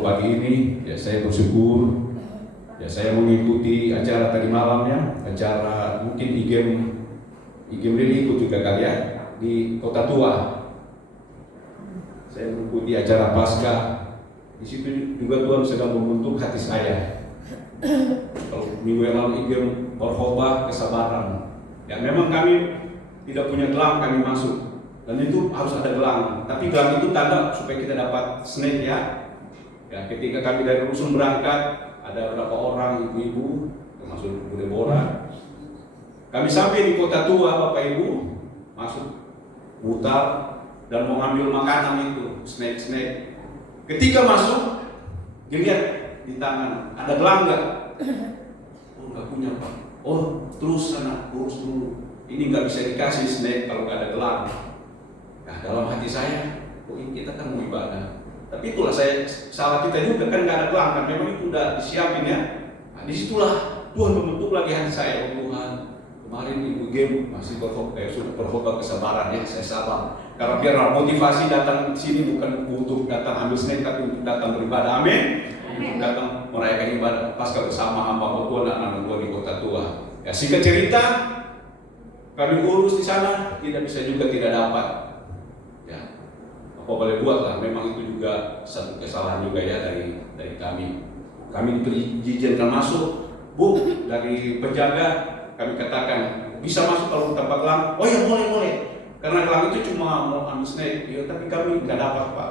ngobrol pagi ini, ya saya bersyukur. Ya saya mengikuti acara tadi malamnya, acara mungkin IGEM Lili ikut juga kali ya di Kota Tua. Saya mengikuti acara Pasca. Di situ juga Tuhan sedang membentuk hati saya. Kalau minggu yang lalu IGEM berkhotbah kesabaran. Ya memang kami tidak punya gelang, kami masuk. Dan itu harus ada gelang. Tapi gelang itu tanda supaya kita dapat snack ya. Ya ketika kami dari rusun berangkat, ada beberapa orang ibu-ibu, termasuk Ibu Deborah. Kami sampai di Kota Tua, Bapak Ibu, masuk putar dan mau ngambil makanan itu, snack. Ketika masuk, dilihat di tangan, ada gelang nggak? Oh nggak punya Pak. Oh terus sana, urus dulu. Ini nggak bisa dikasih snack kalau nggak ada gelang. Nah dalam hati saya, oh ini kita kan mau ibadah. Tapi itulah salah kita juga kan nggak ada gelang kan, memang itu udah disiapin ya. Nah disitulah Tuhan membentuk lagi hati saya. Oh Tuhan, kemarin Ibu Gem masih berkhotbah kesabaran ya, saya sabar. Karena biar motivasi datang sini bukan untuk datang ambil snack, tapi untuk datang beribadah. Amin. Untuk datang merayakan ibadah Paskah bersama hamba Tuhan dan anak-anak Tuhan di Kota Tua. Ya singkat cerita, kami urus di sana tidak bisa juga tidak dapat. Ya, apa boleh buat lah. Memang itu juga satu kesalahan juga ya dari kami. Kami diizinkan masuk, Bu, dari penjaga kami katakan bisa masuk kalau tanpa gelang. Oh ya boleh. Karena gelang itu cuma mau ambil snack, ya, tapi kami nggak dapat Pak.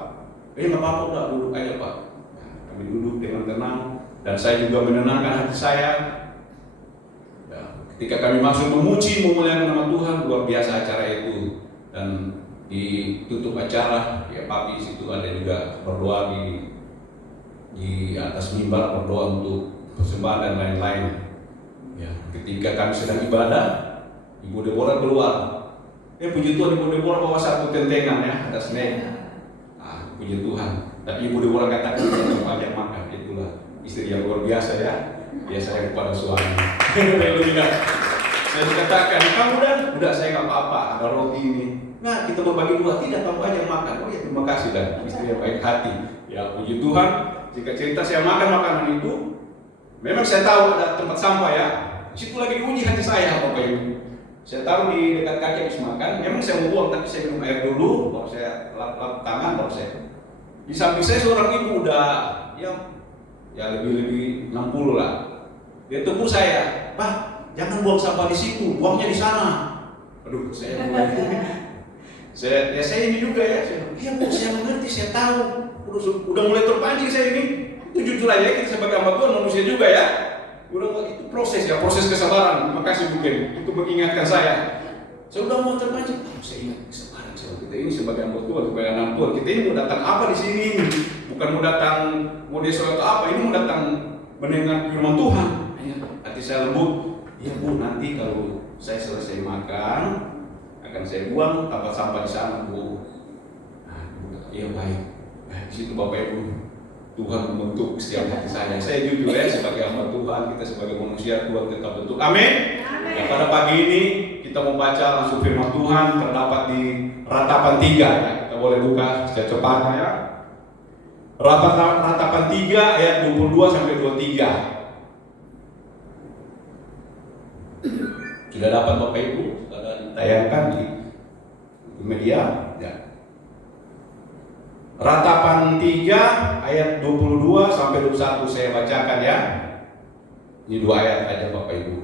Nggak apa-apa, udah duduk aja Pak. Nah, kami duduk dengan tenang dan saya juga menenangkan hati saya. Ya, ketika kami masuk memuji, memuliakan nama Tuhan, luar biasa acara itu. Dan ditutup acara, ya Pak di situ ada juga berdoa di atas mimbar, berdoa untuk persembahan dan lain-lain. Ya, ketika kami sedang ibadah, Ibu Deborah keluar. Puji Tuhan, Ibu Deborah bawa satu tentengan ya, ada snack. Ah, puji Tuhan. Tapi Ibu Deborah katakan jangan banyak makan. Itulah istri yang luar biasa ya. Dia sayang kepada suami. Saya dikatakan, kamu udah saya nggak apa-apa, ada roti ini. Nah, kita berbagi dua, tidak kamu aja makan. Oh ya terima kasih dan istri yang baik hati. Ya puji Tuhan. Jika cerita saya makan makanan itu, memang saya tahu ada tempat sampah ya. Situ lagi diuji hati saya, Bapak Ibu. Saya taruh di dekat kaki habis makan. Memang saya mau buang, tapi saya minum air dulu, baru saya lap tangan, baru saya. Di samping saya seorang ibu udah ya lebih 60 lah. Dia tegur saya, Pak, jangan buang sampah di situ, buangnya di sana. Aduh, saya mulai. saya ini juga ya. Iya Bu, saya mengerti, saya tahu. Udah mulai terpancing saya ini. Itu jujur aja kita sebagai hamba Tuhan manusia juga ya. Itu proses kesabaran. Terima kasih Bu Gen, itu mengingatkan saya. Saya udah mau terpancing. Saya ingat kesabaran kita ini sebagai hamba Tuhan, sebagai anak Tuhan. Kita ini mau datang apa di sini? Bukan mau datang mau desa atau apa. Ini mau datang mendengar firman Tuhan. Hati saya lembut. Ya Bu, nanti kalau saya selesai makan akan saya buang tempat sampah di sana Bu. Nah, iya baik. Nah, di situ Bapak Ibu. Tuhan membentuk setiap hati saya. Saya jujur ya sebagai hamba Tuhan, kita sebagai manusia Tuhan tetap bentuk. Amin. Ya, pada pagi ini kita membaca langsung firman Tuhan terdapat di Ratapan 3 ya. Kita boleh buka secepatnya ya. Ratapan 3 ayat 22 sampai 23. Sudah dapat Bapak Ibu, sudah ditayangkan di media ya. Ratapan 3 ayat 22 sampai 21 saya bacakan ya. Ini 2 ayat aja Bapak Ibu.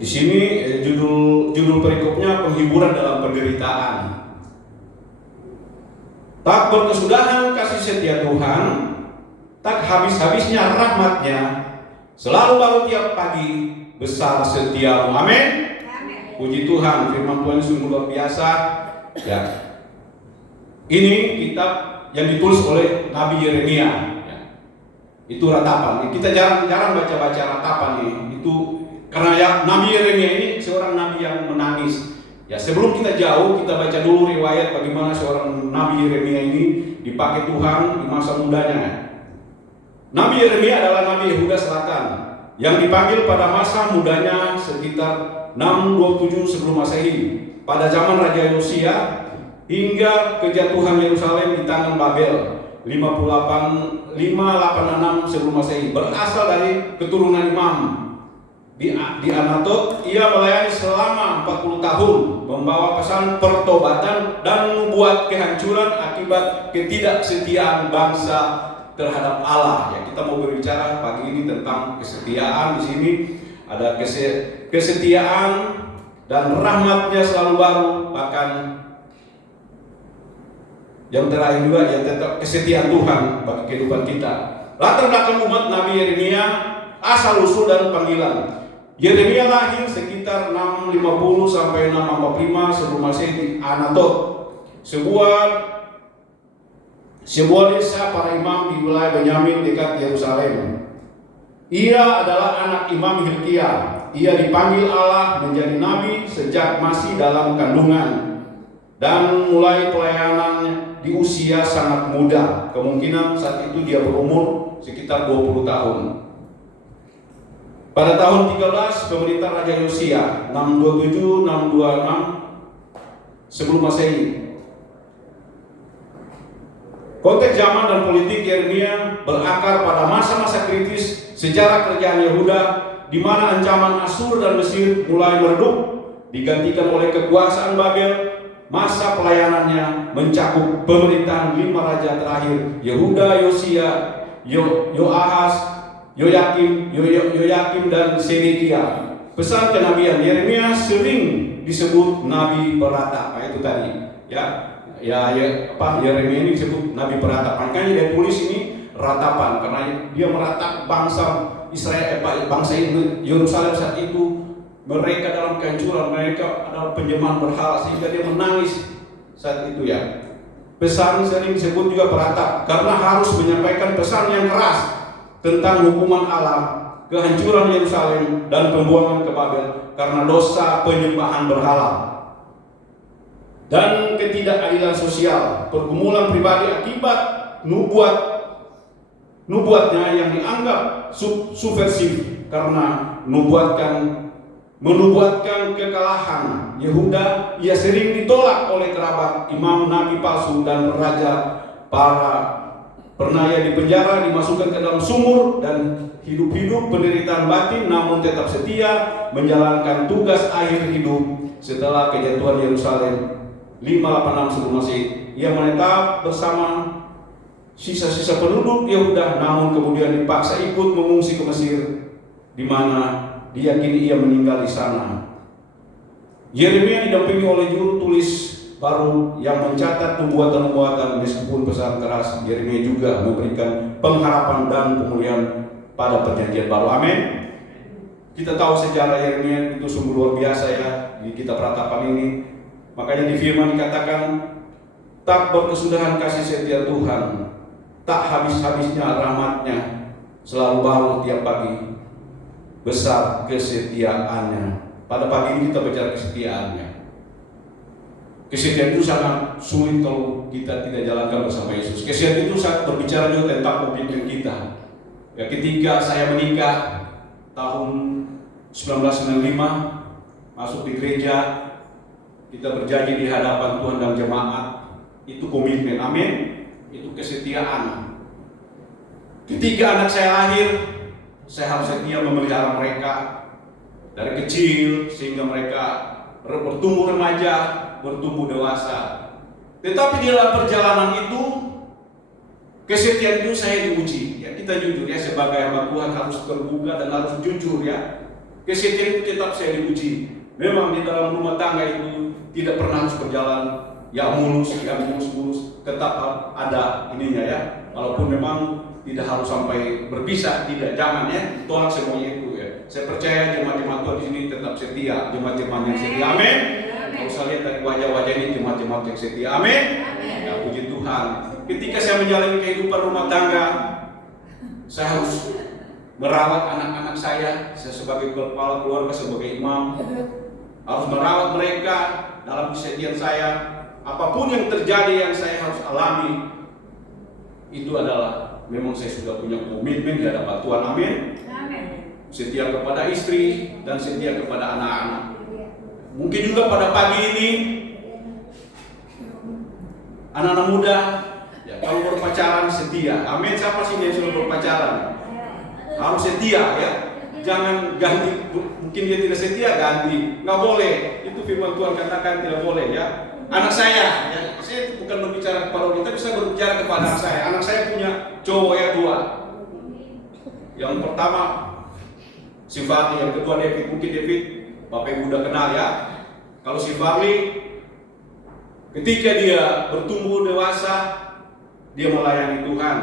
Di sini judul perikopnya penghiburan dalam penderitaan. Tak berkesudahan kasih setia Tuhan, tak habis-habisnya rahmat-Nya, selalu baru tiap pagi, besar setiamu. Amin. Puji Tuhan, firman Tuhan sungguh luar biasa ya. Ini kitab yang ditulis oleh Nabi Yeremia ya. Itu ratapan. Kita jarang baca ratapan ini. Itu karena ya Nabi Yeremia ini seorang nabi yang menangis. Ya, sebelum kita jauh, kita baca dulu riwayat bagaimana seorang Nabi Yeremia ini dipakai Tuhan di masa mudanya. Nabi Yeremia adalah Nabi Yehuda Selatan yang dipanggil pada masa mudanya sekitar 627 sebelum Masehi, pada zaman Raja Yosia hingga kejatuhan Yerusalem di tangan Babel. 586 sebelum Masehi, berasal dari keturunan imam. Di Anatot ia melayani selama 40 tahun, membawa pesan pertobatan dan membuat kehancuran akibat ketidaksetiaan bangsa terhadap Allah. Ya, kita mau berbicara pagi ini tentang kesetiaan. Di sini ada kesetiaan dan rahmatnya selalu baru, bahkan yang terakhir juga ya tetap kesetiaan Tuhan bagi kehidupan kita. Latar belakang umat Nabi Yeremia, asal usul dan panggilan. Yeremia lahir sekitar 650 sampai 645 sebelum Masehi di Anatot, sebuah desa para imam di wilayah Benyamin dekat Yerusalem. Ia adalah anak Imam Hilkia. Ia dipanggil Allah menjadi nabi sejak masih dalam kandungan dan mulai pelayanannya di usia sangat muda. Kemungkinan saat itu dia berumur sekitar 20 tahun. Pada tahun 13 pemerintah Raja Yosia 627-626 sebelum Masehi. Konteks zaman dan politik Yeremia berakar pada masa-masa kritis sejarah kerajaan Yehuda, di mana ancaman Asyur dan Mesir mulai meredup, digantikan oleh kekuasaan Babel. Masa pelayanannya mencakup pemerintahan 5 raja terakhir, Yehuda, Yosia, Yoahas, Yoyakim dan Sedekia. Pesan kenabian Yeremia sering disebut nabi peratap. Nah, itu tadi Yeremia ini disebut nabi peratap. Makanya dia tulis ini ratapan karena dia meratap bangsa Israel, bangsa Yerusalem saat itu. Mereka dalam kehancuran, mereka adalah penyembahan berhala, sehingga dia menangis saat itu ya. Pesan sering disebut juga peratap karena harus menyampaikan pesan yang keras tentang hukuman Allah, kehancuran Yerusalem dan pembuangan ke Babel karena dosa penyembahan berhala dan ketidakadilan sosial, pergumulan pribadi akibat nubuatnya yang dianggap subversif karena menubuatkan kekalahan Yehuda. Ia sering ditolak oleh kerabat, imam, nabi palsu dan raja. Pernah ia dipenjara, dimasukkan ke dalam sumur dan hidup penderitaan batin, namun tetap setia menjalankan tugas akhir hidup setelah kejatuhan Yerusalem 586 sebelum Masehi. Ia menetap bersama sisa-sisa penduduk Yehuda, namun kemudian dipaksa ikut mengungsi ke Mesir, di mana diyakini ia meninggal di sana. Yeremia didampingi oleh juru tulis baru yang mencatat nubuatan-nubuatan. Meskipun pesan keras, Yeremia juga memberikan pengharapan dan pemulihan pada perjanjian baru. Amin. Kita tahu sejarah Yeremia itu sungguh luar biasa ya di kitab Ratapan ini. Makanya di firman dikatakan, tak berkesudahan kasih setia Tuhan, tak habis-habisnya rahmatnya, selalu baru tiap pagi, besar kesetiaannya. Pada pagi ini kita bicara kesetiaannya. Kesetiaan itu sangat sulit kalau kita tidak jalankan bersama Yesus. Kesetiaan itu sangat berbicara juga tentang komitmen kita. Ya, ketika saya menikah tahun 1995, masuk di gereja, kita berjanji di hadapan Tuhan dan jemaat, itu komitmen. Amin. Itu kesetiaan. Ketika anak saya lahir, saya harus setia memelihara mereka dari kecil sehingga mereka bertumbuh remaja, bertumbuh dewasa. Tetapi di dalam perjalanan itu, kesetiaan itu saya diuji. Ya, kita jujur ya, sebagai hamba Tuhan harus terbuka dan harus jujur ya. Kesetiaan itu tetap saya diuji. Memang di dalam rumah tangga itu tidak pernah harus berjalan ya mulus, tetap ada ininya ya. Walaupun memang tidak harus sampai berpisah, tidak, jangan ya, tolak semuanya itu ya. Saya percaya jemaat-jemaat Tuhan di sini tetap setia, jemaat-jemaat yang setia. Amin. Kalau saya lihat dari wajah-wajah ini jemaat-jemaat yang setia. Amin. Ya, puji Tuhan. Ketika saya menjalani kehidupan rumah tangga, saya harus merawat anak-anak saya sebagai kepala keluarga, sebagai imam, harus merawat mereka dalam kesetiaan saya. Apapun yang terjadi yang saya harus alami, itu adalah memang saya sudah punya komitmen di hadapan Tuhan. Amin. Setia kepada istri dan setia kepada anak-anak. Mungkin juga pada pagi ini anak-anak muda Ya, kalau berpacaran setia. Amin. Siapa sih yang sudah berpacaran? Harus setia ya. Jangan ganti. Mungkin dia tidak setia, ganti. Nggak boleh. Itu firman Tuhan katakan tidak boleh ya. Anak saya, ya, saya bukan berbicara kepada orang, tapi saya berbicara kepada anak saya. Anak saya punya cowok ya 2. Yang pertama si Farli, yang kedua David. Mungkin David Bapak Ibu udah kenal ya. Kalau si Farli, ketika dia bertumbuh dewasa, dia melayani Tuhan.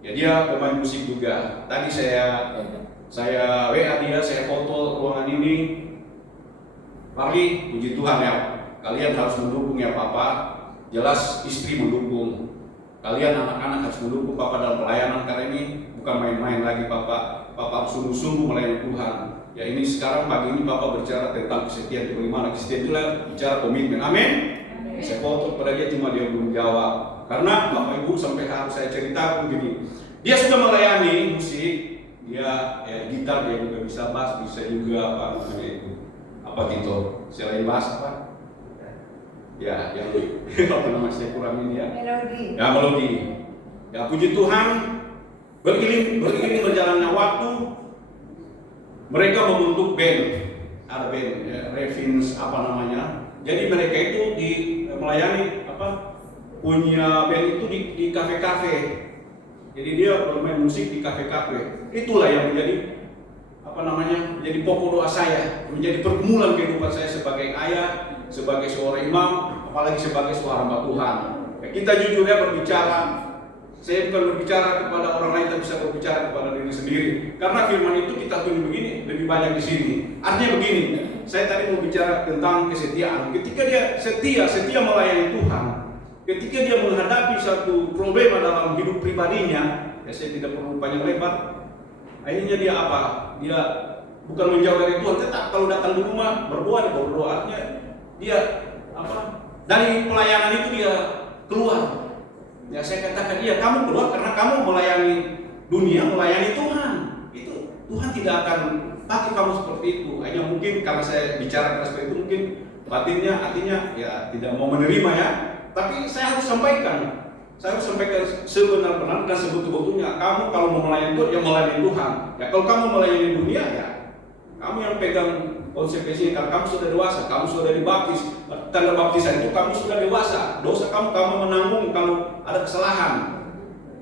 Ya, dia pemain musik juga. Tadi saya WA dia, saya foto ruangan ini. Farli, puji Tuhan ya. Kalian harus mendukung ya Papa. Jelas istri mendukung. Kalian anak-anak harus mendukung Papa dalam pelayanan, karena ini bukan main-main lagi Papa. Papa harus sungguh-sungguh melayani Tuhan. Ya, ini sekarang pagi ini Papa bicara tentang kesetiaan. Bagaimana kesetiaan itu bicara komitmen. Amin. Saya foto pada dia, cuma dia belum jawab. Karena Bapak Ibu sampai harus saya ceritakan begini. Dia sudah melayani musik, dia gitar, dia juga bisa bass, bisa juga apa namanya itu. Apa gitu? Selain bass apa? Ya, yang apa namanya saya kurang ini ya. Melodi. Ya, melodi. Ya, puji Tuhan. Beriring berjalannya waktu, mereka membentuk band. Ada band, ya, Revins apa namanya. Jadi mereka itu melayani punya band itu di kafe-kafe. Jadi dia bermain musik di kafe-kafe. Itulah yang menjadi menjadi pokok doa saya, menjadi pergumulan kehidupan saya sebagai ayah, sebagai seorang imam, apalagi sebagai seorang hamba Tuhan. Ya, kita jujur ya berbicara. Saya bukan berbicara kepada orang lain, tapi bisa berbicara kepada diri sendiri. Karena firman itu kita tulis begini, lebih banyak di sini. Artinya begini, saya tadi mau bicara tentang kesetiaan. Ketika dia setia melayani Tuhan, ketika dia menghadapi satu problema dalam hidup pribadinya, ya saya tidak perlu panjang lebar. Akhirnya dia apa? Dia bukan menjauh dari Tuhan, tetap kalau datang di rumah berdoa, artinya dia dari pelayanan itu dia keluar. Ya, saya katakan iya, kamu keluar karena kamu melayani dunia, melayani Tuhan. Itu Tuhan tidak akan pakai kamu seperti itu. Hanya mungkin karena saya bicara seperti itu, mungkin batinnya artinya ya tidak mau menerima ya. Tapi saya harus sampaikan. Saya harus sampaikan sebenar-benar dan sebetul-betulnya. Kamu kalau mau melayani Tuhan, ya melayani Tuhan. Ya, kalau kamu melayani dunia, ya kamu yang pegang konsekuensinya. Kalau kamu sudah dewasa, kamu sudah dibaptis, tanda baptisan itu kamu sudah dewasa. Dosa kamu menanggung kalau ada kesalahan.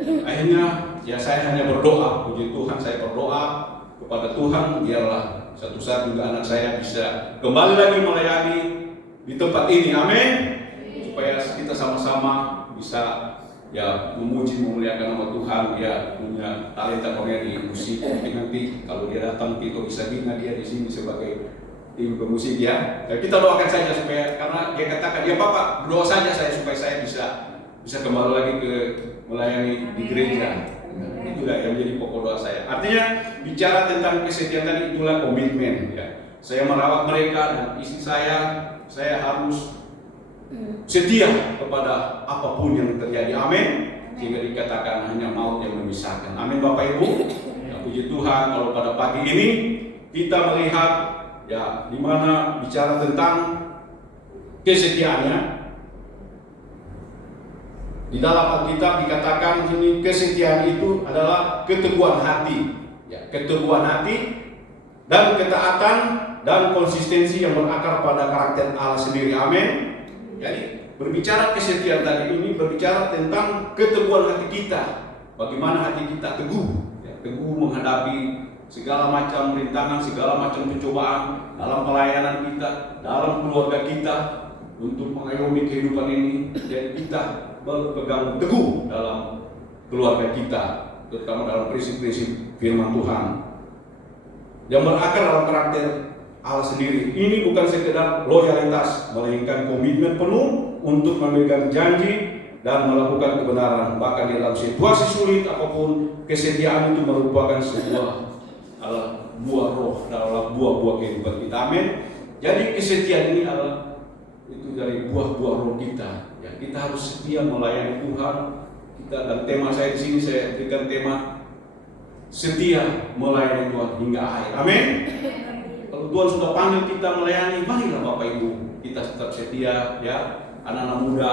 Akhirnya ya saya hanya berdoa, puji Tuhan, saya berdoa kepada Tuhan, biarlah satu saat juga anak saya bisa kembali lagi melayani di tempat ini. Amin. Supaya kita sama-sama bisa ya memuji, memuliakan nama Tuhan. Dia punya talenta Korea di musik. Mungkin nanti kalau dia datang kita bisa bina dia di sini sebagai tim pemusik ya. Dan kita doakan saja supaya, karena dia katakan ya Bapak berdoa saja saya supaya saya bisa kembali lagi ke melayani di gereja. Nah, itulah yang menjadi pokok doa saya. Artinya bicara tentang kesetiaan tadi, itulah komitmen ya. Saya merawat mereka dan istri saya harus setia kepada apapun yang terjadi. Amin. Sehingga dikatakan hanya maut yang memisahkan. Amin Bapak Ibu. Ya, puji Tuhan kalau pada pagi ini kita melihat ya di mana bicara tentang kesetiaannya. Di dalam Alkitab dikatakan sini kesetiaan itu adalah keteguhan hati. Ya, keteguhan hati dan ketaatan dan konsistensi yang berakar pada karakter Allah sendiri. Amin. Jadi berbicara kesetiaan tadi ini berbicara tentang keteguhan hati kita. Bagaimana hati kita teguh, ya, teguh menghadapi segala macam rintangan, segala macam pencobaan dalam pelayanan kita, dalam keluarga kita, untuk mengayomi kehidupan ini. Dan kita berpegang teguh dalam keluarga kita, terutama dalam prinsip-prinsip firman Tuhan yang berakar dalam karakter Allah sendiri. Ini bukan sekedar loyalitas, melainkan komitmen penuh untuk memegang janji dan melakukan kebenaran. Bahkan di dalam situasi sulit apapun, kesetiaan itu merupakan sebuah buah roh, adalah buah-buah kehidupan kita. Amin. Jadi kesetiaan ini adalah itu dari buah-buah roh kita. Ya, kita harus setia melayani Tuhan. Dan tema saya di sini saya berikan tema setia melayani Tuhan hingga akhir. Amin. Kalau Tuhan sudah panggil kita melayani, marilah Bapak Ibu kita tetap setia ya. Anak-anak muda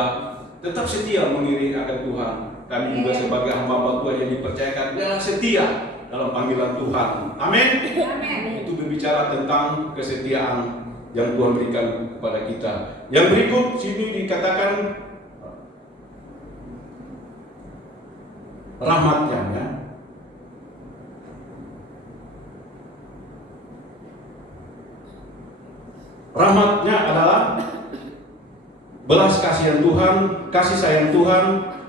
tetap setia mengiring akan Tuhan. Kami juga sebagai hamba Tuhan yang dipercayakan adalah setia dalam panggilan Tuhan. Amin. Itu berbicara tentang kesetiaan yang Tuhan berikan kepada kita. Yang berikut sini dikatakan rahmatnya, ya. Rahmatnya adalah belas kasihan Tuhan, kasih sayang Tuhan,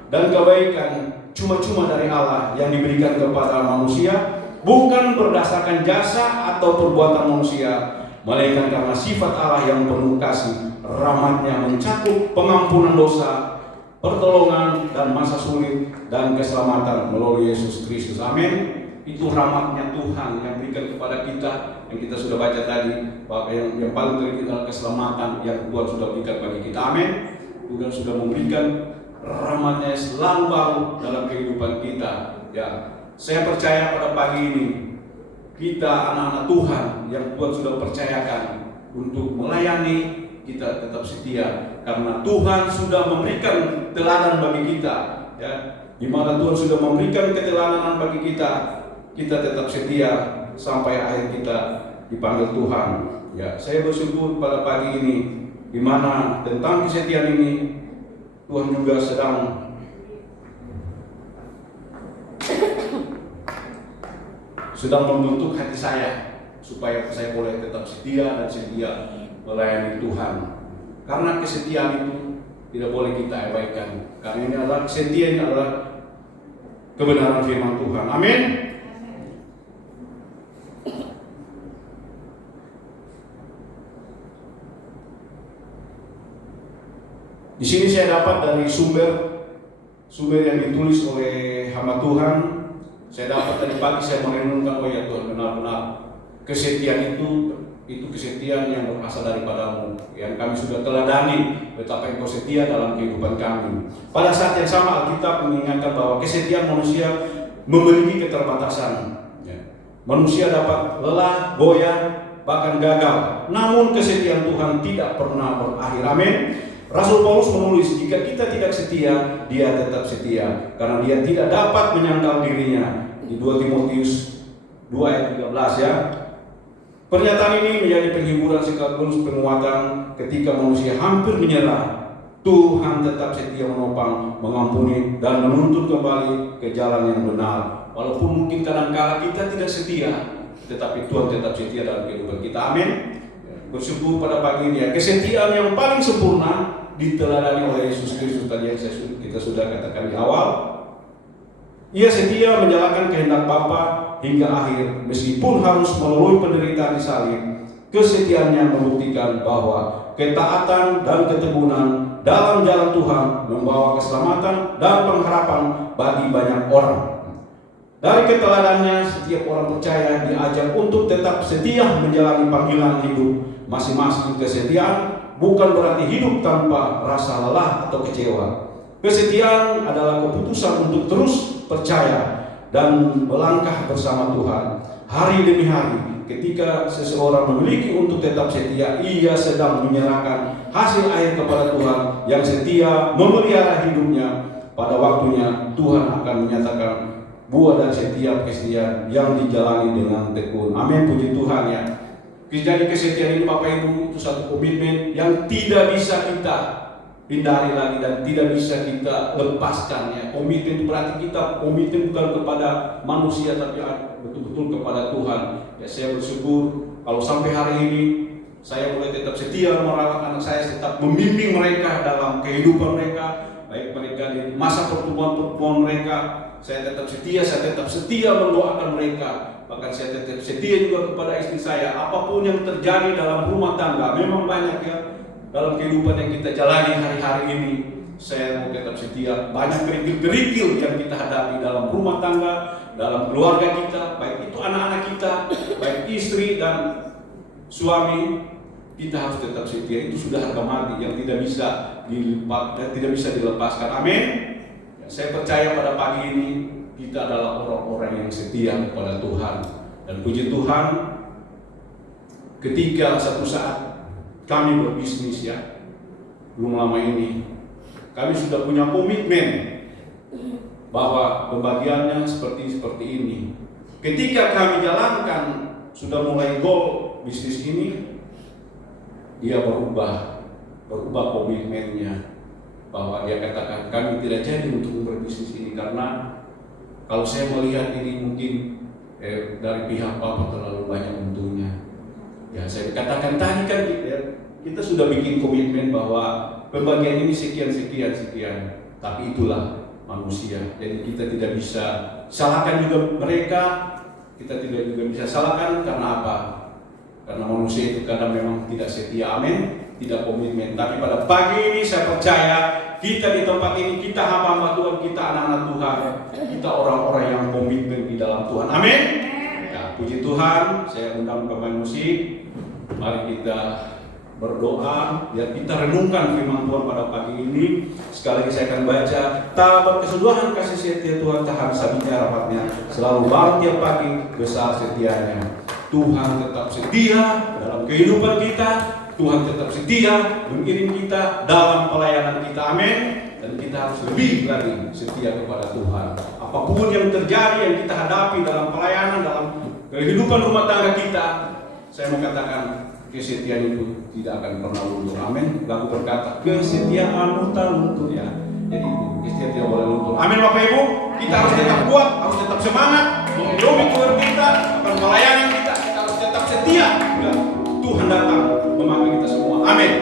dan kebaikan cuma-cuma dari Allah yang diberikan kepada manusia, bukan berdasarkan jasa atau perbuatan manusia, melainkan karena sifat Allah yang penuh kasih. Rahmatnya mencakup pengampunan dosa, pertolongan dan masa sulit, dan keselamatan melalui Yesus Kristus. Amin. Itu rahmatnya Tuhan yang berikan kepada kita, yang kita sudah baca tadi, bahwa yang paling terkini adalah keselamatan yang Tuhan sudah berikan bagi kita. Amin. Tuhan sudah memberikan rahmatnya selalu baru dalam kehidupan kita. Ya, saya percaya pada pagi ini kita anak-anak Tuhan yang Tuhan sudah percayakan untuk melayani, kita tetap setia karena Tuhan sudah memberikan teladan bagi kita. Ya, di mana Tuhan sudah memberikan keteladanan bagi kita, kita tetap setia sampai akhir kita dipanggil Tuhan. Ya, saya bersyukur pada pagi ini di mana tentang kesetiaan ini Tuhan juga sedang membentuk hati saya supaya saya boleh tetap setia dan setia melayani Tuhan. Karena kesetiaan itu tidak boleh kita abaikan. Karena ini adalah kesetiaan, ini adalah kebenaran firman Tuhan. Amin. Di sini saya dapat dari sumber yang ditulis oleh hamba Tuhan. Saya dapat tadi pagi saya merenungkan, oh ya Tuhan, benar-benar kesetiaan itu kesetiaan yang berasal daripadamu, yang kami sudah teladani betapa Engkau setia dalam kehidupan kami. Pada saat yang sama Alkitab mengingatkan bahwa kesetiaan manusia memiliki keterbatasan. Manusia dapat lelah, goyah, bahkan gagal. Namun kesetiaan Tuhan tidak pernah berakhir. Amin. Rasul Paulus menulis, jika kita tidak setia, dia tetap setia, karena dia tidak dapat menyangkal dirinya. Di 2 Timotius 2 ayat 13, ya. Pernyataan ini menjadi penghiburan sekaligus penguatan ketika manusia hampir menyerah. Tuhan tetap setia menopang, mengampuni, dan menuntun kembali ke jalan yang benar. Walaupun mungkin kadang-kala kita tidak setia, tetapi Tuhan tetap setia dalam kehidupan kita. Amin. Bersyukur pada pagi ini, ya. Kesetiaan yang paling sempurna diteladani oleh Yesus Kristus tadi yang kita sudah katakan di awal. Ia setia menjalankan kehendak Bapa hingga akhir, meskipun harus melalui penderitaan di salib. Kesetiaannya membuktikan bahwa ketaatan dan keteguhan dalam jalan Tuhan membawa keselamatan dan pengharapan bagi banyak orang. Dari keteladannya, setiap orang percaya diajak untuk tetap setia menjalani panggilan hidup masing-masing. Kesetiaan bukan berarti hidup tanpa rasa lelah atau kecewa. Kesetiaan adalah keputusan untuk terus percaya dan melangkah bersama Tuhan hari demi hari. Ketika seseorang memiliki untuk tetap setia, ia sedang menyerahkan hasil akhir kepada Tuhan yang setia memelihara hidupnya. Pada waktunya Tuhan akan menyatakan buah dari setiap kesetiaan yang dijalani dengan tekun. Amin, puji Tuhan, ya. Jadi kesetiaan ini Bapak Ibu itu satu komitmen yang tidak bisa kita hindari lagi dan tidak bisa kita lepaskan, ya. Komitmen itu berarti kita komitmen bukan kepada manusia tapi betul-betul kepada Tuhan. Ya, saya bersyukur kalau sampai hari ini saya boleh tetap setia merawat anak saya, tetap membimbing mereka dalam kehidupan mereka, baik mereka di masa pertumbuhan mereka. Saya tetap setia mendoakan mereka. Bahkan saya tetap setia juga kepada istri saya. Apapun yang terjadi dalam rumah tangga, memang banyak, ya, dalam kehidupan yang kita jalani hari-hari ini, saya mau tetap setia. Banyak kerikil-kerikil yang kita hadapi dalam rumah tangga, dalam keluarga kita, baik itu anak-anak kita, baik istri dan suami, kita harus tetap setia. Itu sudah harga mati yang tidak bisa dilepaskan. Amin. Saya percaya pada pagi ini kita adalah orang-orang yang setia kepada Tuhan. Dan puji Tuhan, ketika satu saat kami berbisnis, ya, belum lama ini kami sudah punya komitmen bahwa pembagiannya seperti ini. Ketika kami jalankan, sudah mulai goal bisnis ini, dia berubah komitmennya, bahwa dia katakan kami tidak jadi untuk berbisnis ini karena kalau saya melihat ini mungkin dari pihak Bapak terlalu banyak untungnya. Ya, saya katakan tadi kan kita sudah bikin komitmen bahwa pembagian ini sekian, tapi itulah manusia. Jadi kita tidak bisa salahkan juga mereka, kita tidak juga bisa salahkan karena apa? Karena manusia itu kadang memang tidak setia, amin, tidak komitmen. Tapi pada pagi ini saya percaya kita di tempat ini, kita hamba-hamba Tuhan, kita anak-anak Tuhan, kita orang-orang yang komitmen di dalam Tuhan, amin. Ya, puji Tuhan, saya undang pemain musik. Mari kita berdoa, biar kita renungkan firman Tuhan pada pagi ini. Sekali lagi saya akan baca, Tabat keseluruhan kasih setia Tuhan, tahan sabinya rapatnya, selalu baru tiap pagi, besar setianya. Tuhan tetap setia dalam kehidupan kita, Tuhan tetap setia mengirim kita dalam pelayanan kita, amin. Dan kita harus lebih lagi setia kepada Tuhan. Apapun yang terjadi, yang kita hadapi dalam pelayanan, dalam kehidupan rumah tangga kita, saya mau katakan kesetiaan itu tidak akan pernah luntur, amin. Lagu berkata kesetiaanmu tak luntur, ya. Jadi kesetiaan tidak boleh luntur, amin. Bapak Ibu, kita harus tetap kuat, harus tetap semangat menghidupi Tuhan kita, akan pelayanan kita harus tetap setia. Tuhan datang memakai kita semua, amin.